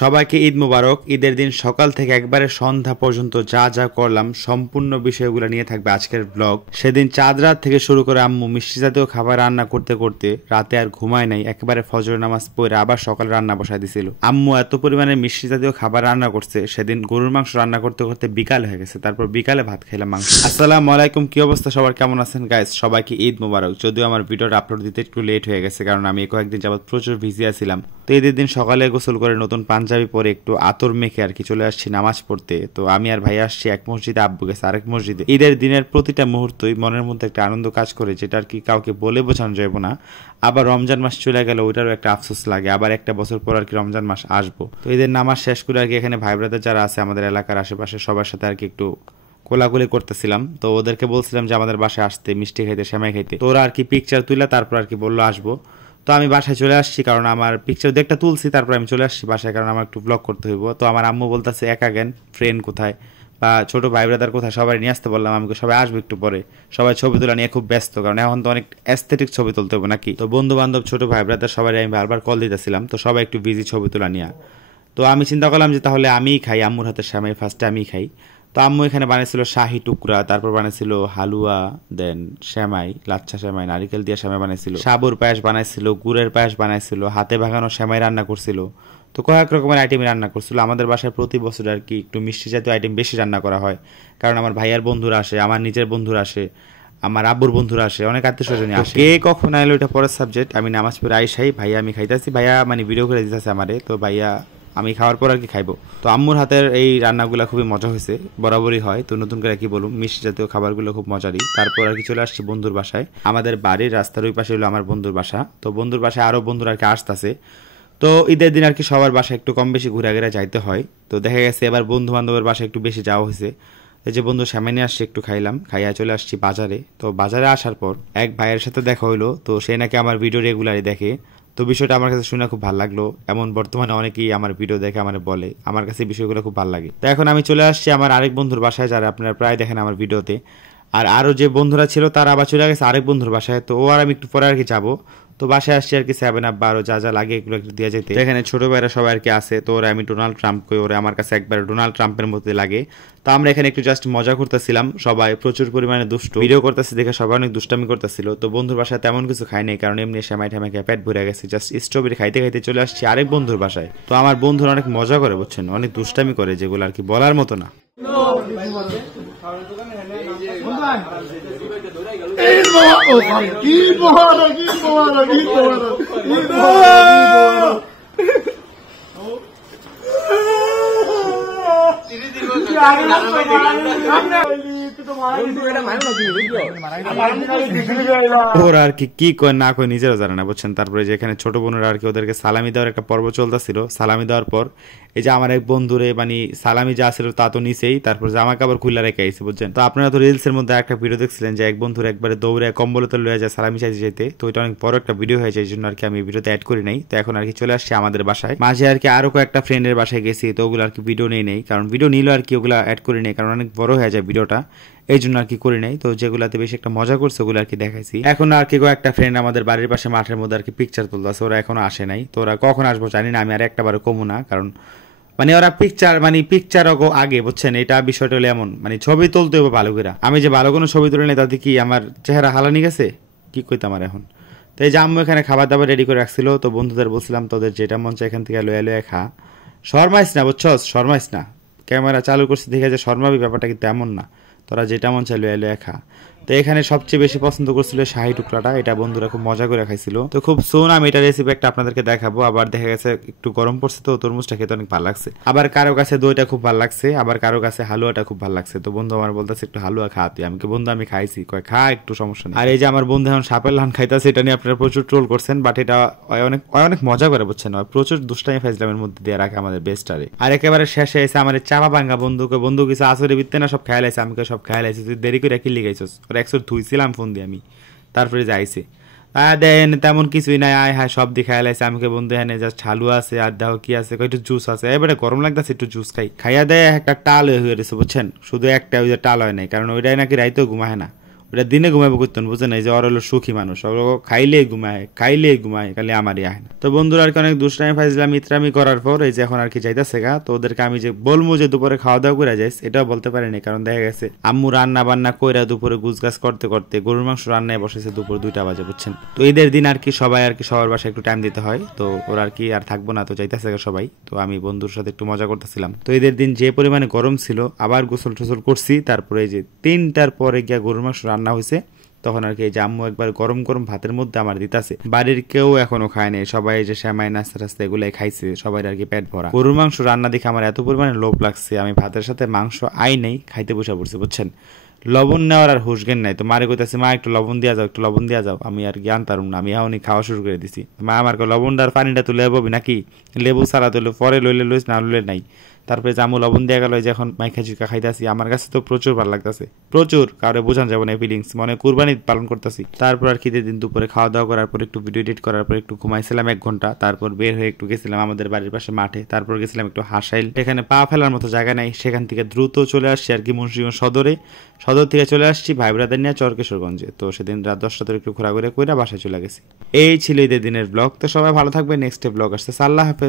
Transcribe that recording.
সবাইকে ঈদ মুবারক। ঈদের দিন সকাল থেকে একবারে সন্ধ্যা পর্যন্ত যা যা করলাম সম্পূর্ণ বিষয়গুলো নিয়ে থাকবে আজকের ব্লগ। সেদিন চাঁদ রাত থেকে শুরু করে আম্মু মিষ্টি জাতীয় খাবার রান্না করতে করতে রাতে আর ঘুমায় নাই, একেবারে ফজর নামাজ পড়ে আবার সকাল রান্না বসায় দিছিল। আম্মু এত পরিমাণে মিষ্টি জাতীয় খাবার রান্না করছে, সেদিন গরুর মাংস রান্না করতে করতে বিকাল হয়ে গেছে। তারপর বিকালে ভাত খাইলাম মাংস। আসসালামু আলাইকুম, কি অবস্থা সবার, কেমন আছেন গাইস? সবাইকে ঈদ মুবারক। যদিও আমার ভিডিওটা আপলোড দিতে একটু লেট হয়ে গেছে, কারণ আমি কয়েকদিন যাবত প্রচুর বিজি ছিলাম। তো ঈদের দিন সকালে গোসল করে নতুন পাঞ্জাবি পরে একটু আতর মেখে আর কি চলে আসছি নামাজ পড়তে। তো আমি আর ভাই আসছি এক মসজিদে, আব্বু গেছে আরেক মসজিদে। ঈদের দিনের প্রতিটা মুহূর্তই মনের মধ্যে একটা আনন্দ কাজ করে, যেটা আর কি কাউকে বলে বোঝানো যাবে না। আবার রমজান মাস চলে গেল, ওইটারও একটা আফসোস লাগে, আবার একটা বছর পর আর কি রমজান মাস আসবো। তো ঈদের নামাজ শেষ করে আর কি এখানে ভাই ব্রাদার যারা আছে আমাদের এলাকার আশেপাশে সবার সাথে আর কি একটু কোলাকুলি করতেছিলাম। তো ওদেরকে বলছিলাম যে আমাদের বাসায় আসতে, মিষ্টি খাইতে, সেমাই খাইতে। তো ওরা আর কি পিকচার তুলে তারপর আর কি বললো আসবো। তো আমি বাসায় চলে আসছি, কারণ আমার পিকচার দেখটা তুলছি, তারপর আমি চলে আসছি বাসায়, কারণ আমার একটু ব্লগ করতে হইব। তো আমার আম্মু বলতেছে একা গেন, ফ্রেন্ড কোথায় বা ছোট ভাই ব্রাদার কোথায়, সবাই নিয়ে আসতে বললাম। আমাকে সবাই আসবে একটু পরে, সবাই ছবি তোলা নিয়ে খুব ব্যস্ত, কারণ এখন তো অনেক অ্যাস্থেটিক ছবি তুলতে হবে নাকি। তো বন্ধু বান্ধব, ছোট ভাই ব্রাদার সবাই আমি বারবার কল দিতেছিলাম, তো সবাই একটু বিজি ছবি তোলা নিয়ে। তো আমি চিন্তা করলাম যে তাহলে আমিই খাই, আম্মুর হাতের সেমাই ফার্স্টে আমিই খাই। তো আম্মু এখানে বানিয়েছিল শাহি টুকরা, তারপর বানিয়েছিল হালুয়া, দেন সেমাই, লাচ্ছা সেমাই, নারিকেল দিয়ে সেমাই বানাইছিল, সাবুর পায়েস বানাইছিল, গুড়ের পায়েস বানাইছিল, হাতে ভাঙানো সেমাই রান্না করছিল। তো কয়েক রকমের আইটেম রান্না করছিল। আমাদের বাসায় প্রতি বছর আর কি একটু মিষ্টি জাতীয় আইটেম বেশি রান্না করা হয়, কারণ আমার ভাইয়ার বন্ধুরা আসে, আমার নিজের বন্ধুরা আসে, আমার আব্বুর বন্ধুরা আসে, অনেক আত্মীয় স্বজনই আসে। কে কখন আইলো এটা পরের সাবজেক্ট। আমি নামাজ পড়ে আইসাই ভাইয়া আমি খাইতেছি, ভাইয়া মানে ভিডিও করে দিতেছে আমারে। তো ভাইয়া আমি খাওয়ার পর আর কি খাইবো। তো আম্মুর হাতের এই রান্নাগুলো খুবই মজা হয়েছে, বরাবরই হয়। তো নতুন করে কি বলুন, মিষ্টি জাতীয় খাবারগুলো খুব মজারই। তারপর আর কি চলে আসছি বন্ধুর বাসায়। আমাদের বাড়ির রাস্তার ওই পাশে হলো আমার বন্ধুর বাসা। তো বন্ধুর বাসায় আরো বন্ধুরা আর কি আসতেছে। তো ঈদের দিন আর কি সবার বাসায় একটু কম বেশি ঘুরে ঘুরে যাইতে হয়। তো দেখা গেছে এবার বন্ধু বান্ধবের বাসায় একটু বেশি যাওয়া হয়েছে। এই যে বন্ধু সামনে আসছে, একটু খাইলাম, খাইয়া চলে আসছি বাজারে। তো বাজারে আসার পর এক ভাইয়ের সাথে দেখা হইলো। তো সে নাকি আমার ভিডিও রেগুলারই দেখে। তো বিষয়টা আমার কাছে শুনে খুব ভালো লাগলো। এমন বর্তমানে অনেকেই আমার ভিডিও দেখে আমার বলে, আমার কাছে বিষয়গুলো খুব ভালো লাগে। তো এখন আমি চলে আসছি আমার আরেক বন্ধুর বাসায়, যারা আপনারা প্রায় দেখেন আমার ভিডিওতে। আর আরো যে বন্ধুরা ছিল তারা আবার চলে গেছে আরেক বন্ধুর বাসায়। তো ও আর আমি একটু পরে আর কি যাবো। তো বাসায় আসছি আর কি 7 আপ বা আরো যা যা লাগে এগুলো একটু দিয়ে যেতে। এখানে ছোট ভাইরা সবাই আর কি আছে। তো ওরা আমি ডোনাল্ড ট্রাম্প কই, ওরা আমার কাছে একবার ডোনাল্ড ট্রাম্পের মধ্যে লাগে। তো আমরা এখানে একটু জাস্ট মজা করতেছিলাম, সবাই প্রচুর পরিমাণে দুষ্ট ভিডিও করতেছি দেখে সবাই অনেক দুষ্টামি করতেছিল। তো বন্ধুর বাসায় তেমন কিছু খাই নাই, কারণ এমনি সেমাই ঠামাই খেয়ে পেট ভরে গেছে। জাস্ট স্ট্রবেরি খাইতে খাইতে চলে আসছি আরেক বন্ধুর বাসায়। তো আমার বন্ধুরা অনেক মজা করে, বুঝছেন, অনেক দুষ্টামি করে, যেগুলো আর কি বলার মতো না। ওরা আর কি কয় না কয় নিজেরও জানে না, বুঝছেন। তারপরে যে এখানে ছোট বোনেরা আর কি ওদেরকে সালামি দেওয়ার একটা পর্ব চলতেছিল। সালামি দেওয়ার পর এই যে আমার এক বন্ধুরে মানে সালামি যা ছিল তা তো নিচেই, তারপর জামা কাপড় খুলে রেখে আইছে, বুঝছেন। তো আপনারা তো রিলস এর মধ্যে একটা ভিডিও দেখছিলেন যে এক বন্ধুর একবারে দৌড়ে কম্বলতে লয়ে যায় সালামি চাইতে চাইতে। তো এটা অনেক বড় একটা ভিডিও হয়েছে, এই জন্য আর কি আমি ভিডিওতে অ্যাড করি নাই। তো এখন আর কি চলে আসছি আমাদের বাসায়। মাঝে আর কি আরো কয়েকটা ফ্রেন্ডের বাসায় গেছি, তো ওগুলো আর কি ভিডিও নেই, কারণ ভিডিও নিল আর কি ওগুলো অ্যাড করি নাই, কারণ অনেক বড় হয়ে যায় ভিডিওটা, এই জন্য আর কি করি নাই। তো যেগুলাতে বেশি একটা মজা করছে ওগুলো আর কি দেখাইছি। এখন আর কি কয়েকটা ফ্রেন্ড আমাদের বাড়ির পাশে মাঠের মধ্যে আর কি পিকচার তুলতেছে, ওরা এখনো আসে নাই। তো ওরা কখন আসবো জানি না, আমি আর একটা বারে কমু না, কারণ মানে ওরা পিকচার আগে, বুঝছেন। এটা বিষয়টা হলো এমন, মানে ছবি তুলতে হবে ভালো করে। আমি যে ভালো কোনো ছবি তুলে নেই তাতে কি আমার চেহারা হালানি গেছে, কি কইতাম আর এখন। তো এই যে আম্মু এখানে খাবার দাবার রেডি করে রাখছিল। তো বন্ধুদের বলছিলাম তোদের যেটা মন চায় এখান থেকে লয়ে লয়ে খা, শর্মাইস না, বুঝছস, শর্মাইস না। ক্যামেরা চালু করছি দেখে যে শর্মাবি, ব্যাপারটা কিন্তু এমন না, তোরা যেটা মন চাই লয়ে লয়ে খা। তো এখানে সবচেয়ে বেশি পছন্দ করছিল শাহি টুকরাটা, এটা বন্ধুরা খুব মজা করে খাইছিল। তো খুব সুন আমি এটা রেসিপি একটা আপনাদেরকে দেখাবো। আবার দেখা গেছে একটু গরম পড়ছে, তো তরমুজটা খেতে অনেক ভালো লাগছে। আবার কারো কাছে দইটা খুব ভালো লাগছে, আবার কারো কাছে হালুয়াটা খুব ভালো লাগছে। তো বন্ধু আমার বলতেছে একটু হালুয়া খা তুই। আমি বন্ধু আমি খাইছি, কয় খা একটু, সমস্যা নেই। আর এই যে আমার বন্ধু এখন সাপের লান খাইতেছে, এটা নিয়ে আপনারা প্রচুর ট্রোল করছেন, বাট এটা অনেক মজা করে, বুঝছেন। প্রচুর দুষ্টামি ফাইজলামের মধ্যে দিয়ে রাখে আমাদের বেস্টারে। আর একেবারে শেষে এসে আমার চাপা ভাঙ্গা বন্ধু কিছু আসরে বিত্তে না সব খেয়াল আছে, আমি সব খেয়াল আছে, তুই দেরি করে কি লিখাইছস, ওর একশো ধুইছিলাম ফোন দিয়ে আমি, তারপরে যাইছে দেন তেমন কিছুই নাই। আয় হ্যাঁ সব দিয়ে খাইয়া লাইছে। আমাকে বন্ধু হ্যাঁ জাস্ট হালুয়া আছে, আর দেখো কি আছে, একটু জুস আছে, এবারে গরম লাগতেছে একটু জুস খাই। খাইয়া দেয় একটা টাল হয়ে রয়েছে, বুঝছেন। শুধু একটা ওই যে টাল হয় নাই, কারণ ওইটাই নাকি রাইতেও ঘুমায় না, ওটা দিনে ঘুমাবো করতেন, বুঝছেন? এই যে ওর হলো সুখী মানুষ, ওর খাইলেই ঘুমায়, খালি আমারই আয় না। তো বন্ধুরা আর কি অনেক দুষ্টামি ফাইজলাম ইত্রামি করার পর এই যে এখন আর কি যাইতেছে গা। তো ওদেরকে আমি যে বলবো যে দুপুরে খাওয়া দাওয়া করে যাইস, এটাও বলতে পারিনি, কারণ দেখা গেছে আম্মু রান্না বান্না কইরা দুপুরে গুছগাছ করতে করতে গরুর মাংস রান্নায় বসেছে দুপুর 2টা বাজে, বুঝছেন? তো ঈদের দিন আর কি সবাই আর কি সবার বাসায় একটু টাইম দিতে হয়, তো ওরা আর কি আর থাকবো না, তো যাইতেছে সবাই। তো আমি বন্ধুর সাথে একটু মজা করতেছিলাম। তো ঈদের দিন যে পরিমাণে গরম ছিল, আবার গোসল টোসল করছি, তারপরে এই যে 3টার পরে গিয়া গরুর মাংস রান্না হয়েছে। তখন আর কি এই যে আম্মু একবার গরম গরম ভাতের মধ্যে আমার দিতাছে। বাড়ির কেউ এখনো খায় নাই, সবাই যে শ্যামাই নাস্তা টাস্তা এগুলাই খাইছে, সবাই আর কি পেট ভরা। গরুর মাংস রান্না দেখে আমার এত পরিমাণে লোভ লাগছে, আমি ভাতের সাথে মাংস আই নেই, খাইতে বসে পড়ছি, বুঝছেন? লবণ নেওয়ার আর হুশ জ্ঞান নাই। তো মারে কইতাছে, মা একটু লবণ দিয়া যাও, একটু লবণ দিয়া যাও। আমি আর জ্ঞান তারুম না, আমি এখনই খাওয়া শুরু করে দিছি। মা আমার লবণটা আর পানিটা তুলে লেববি নাকি, লেবু ছাড়া তুলে পরে লইলে লইস, না লইলে নাই। তারপরে জামু লবণ দিয়া গেল, যে এখন মাইখা চুকা খাইতেছি। আমার কাছে তো প্রচুর ভালো লাগতেছে, প্রচুর, কারো বোঝান যাবো না ফিলিংস, মনে কুরবানি পালন করতেছি। তারপর আর খিদে দিন দুপুরে খাওয়া দাওয়া করার পর একটু ভিডিও এডিট করার পর একটু ঘুমাইছিলাম 1 ঘন্টা। তারপর বের হয়ে একটু গেছিলাম আমাদের বাড়ির পাশে মাঠে, তারপর গেছিলাম একটু হাসাইল, এখানে পা ফেলার মতো জায়গা নাই, সেখান থেকে দ্রুত চলে আসছি আর কি মুন্সিগঞ্জ সদরে। সদর থেকে চলে আসছি ভাই ব্রাদার নিয়ে চরকেশ্বরগঞ্জে। তো সেদিন রাত 10টা ধরে একটু ঘোরাঘুরি করে বাসায় চলে গেছি। এই ছিল ঈদের দিনের ব্লগ। তো সবাই ভালো থাকবে, নেক্সট ব্লগ আসছে, আল্লাহ হাফেজ।